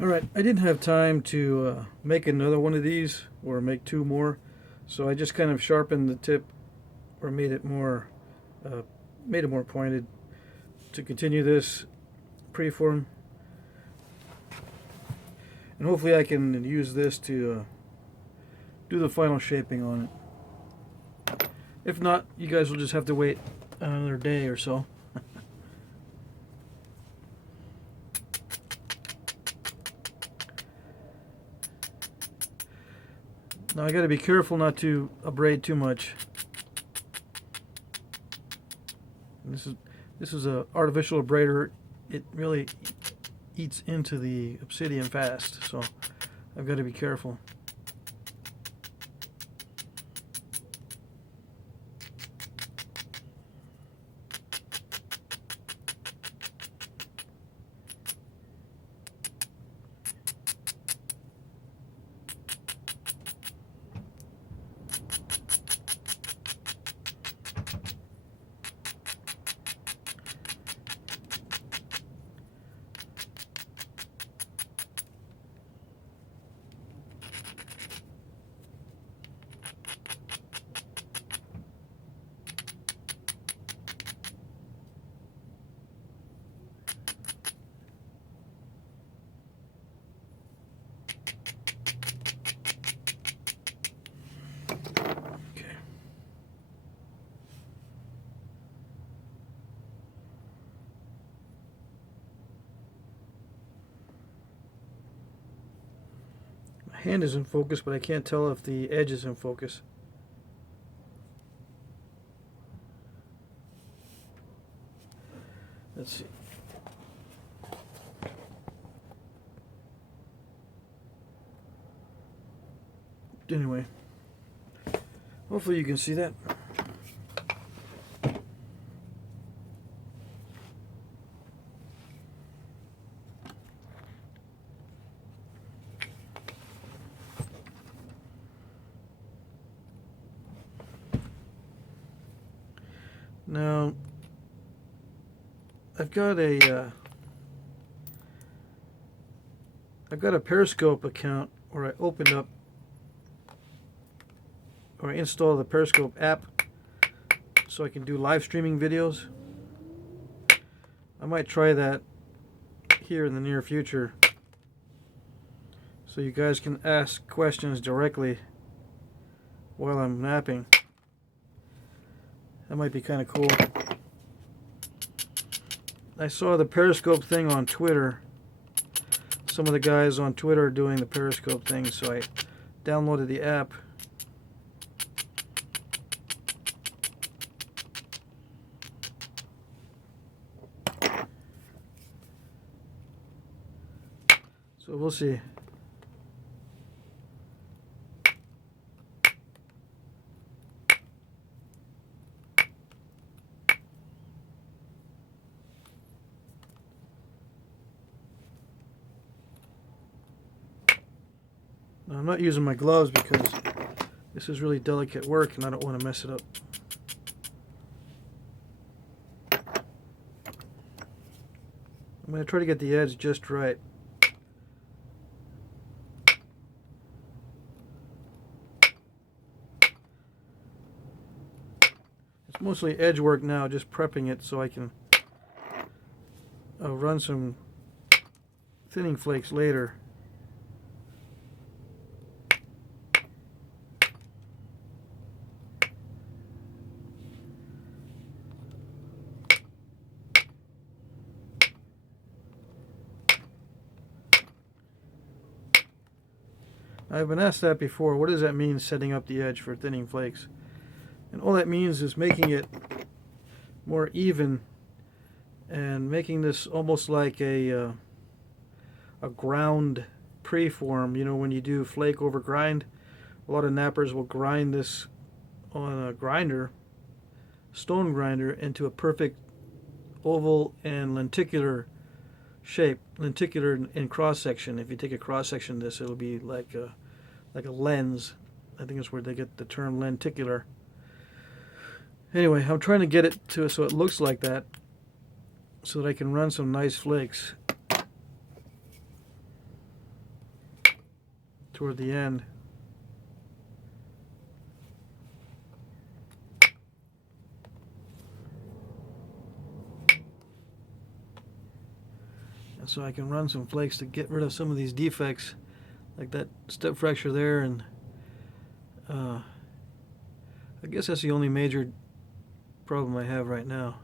Alright, I didn't have time to make another one of these or make two more, so I just kind of sharpened the tip or uh, made it more pointed to continue this preform, and hopefully I can use this to do the final shaping on it. If not, you guys will just have to wait another day or so. Now I got to be careful not to abrade too much. And this is a artificial abrader. It really eats into the obsidian fast, so I've got to be careful. Hand is in focus, but I can't tell if the edge is in focus. Let's see. Anyway, hopefully you can see that. Now, I've got a Periscope account where I opened up or I installed the Periscope app so I can do live streaming videos. I might try that here in the near future so you guys can ask questions directly while I'm napping. That might be kind of cool. I saw the Periscope thing on Twitter. Some of the guys on Twitter are doing the Periscope thing, so I downloaded the app. So we'll see. Now, I'm not using my gloves because this is really delicate work and I don't want to mess it up. I'm going to try to get the edge just right. It's mostly edge work now, just prepping it so I can run some thinning flakes later. I've been asked that before. What does that mean, setting up the edge for thinning flakes? And all that means is making it more even and making this almost like a ground preform. You know, when you do flake over grind, a lot of nappers will grind this on a grinder, stone grinder, into a perfect oval and lenticular shape. Lenticular in cross section. If you take a cross section of this, it'll be like a lens. I think that's where they get the term lenticular. Anyway, I'm trying to get it to so it looks like that, so that I can run some nice flakes. toward the end. And so I can run some flakes to get rid of some of these defects, like that step fracture there, and I guess that's the only major problem I have right now.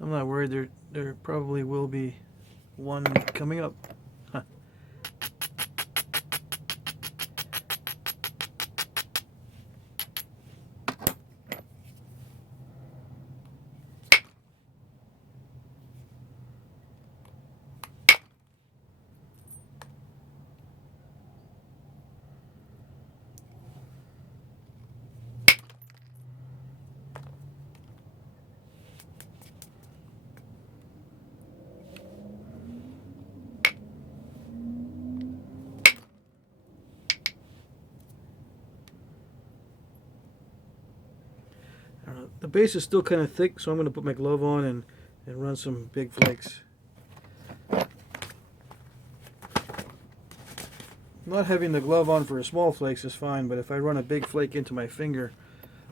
I'm not worried. There probably will be one coming up. Huh. The base is still kind of thick, so I'm going to put my glove on and run some big flakes. Not having the glove on for small flakes is fine, but if I run a big flake into my finger,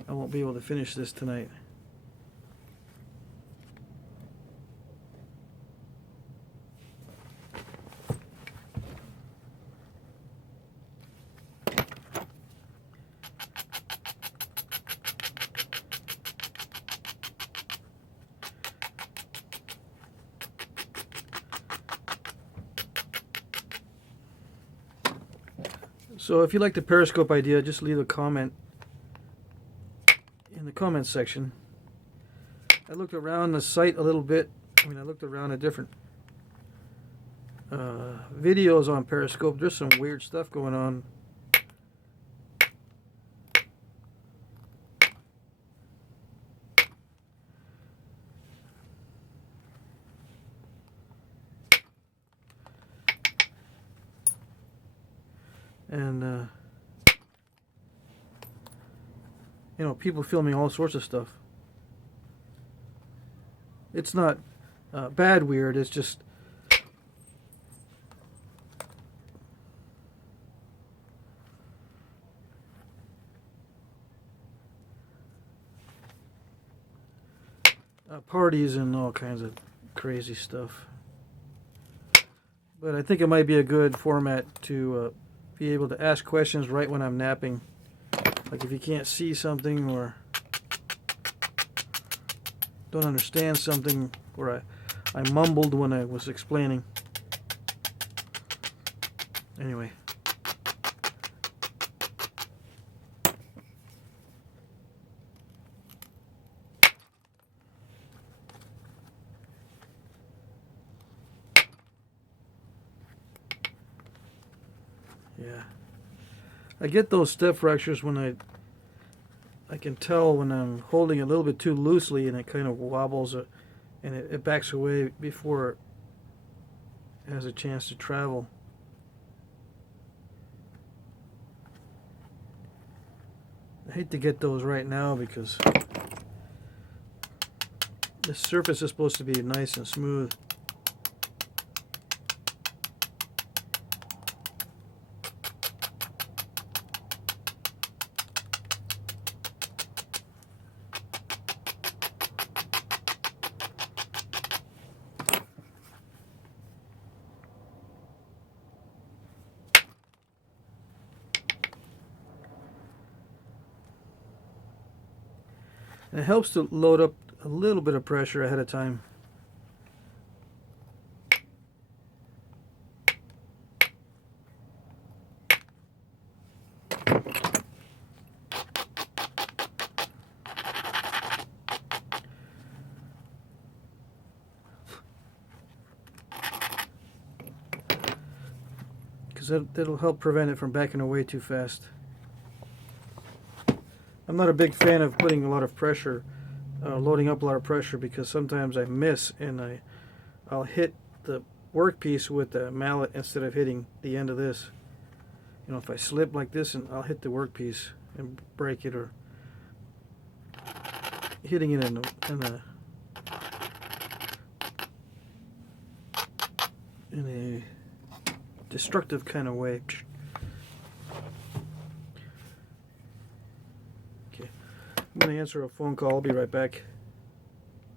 I won't be able to finish this tonight. So if you like the periscope idea, just leave a comment in the comments section. I looked around the site a little bit. I looked around at different videos on Periscope. There's some weird stuff going on. And people filming all sorts of stuff. It's not bad weird, it's just parties and all kinds of crazy stuff. But I think it might be a good format to be able to ask questions right when I'm napping. Like if you can't see something or don't understand something, or I mumbled when I was explaining. Anyway. Yeah. I get those step fractures when I can tell when I'm holding it a little bit too loosely and it kind of wobbles and it backs away before it has a chance to travel. I hate to get those right now because the surface is supposed to be nice and smooth. And it helps to load up a little bit of pressure ahead of time. Because that'll help prevent it from backing away too fast. I'm not a big fan of putting a lot of pressure, loading up a lot of pressure, because sometimes I miss and I'll hit the workpiece with the mallet instead of hitting the end of this. If I slip like this, and I'll hit the workpiece and break it, or hitting it in a destructive kind of way. Okay, I'm going to answer a phone call. I'll be right back.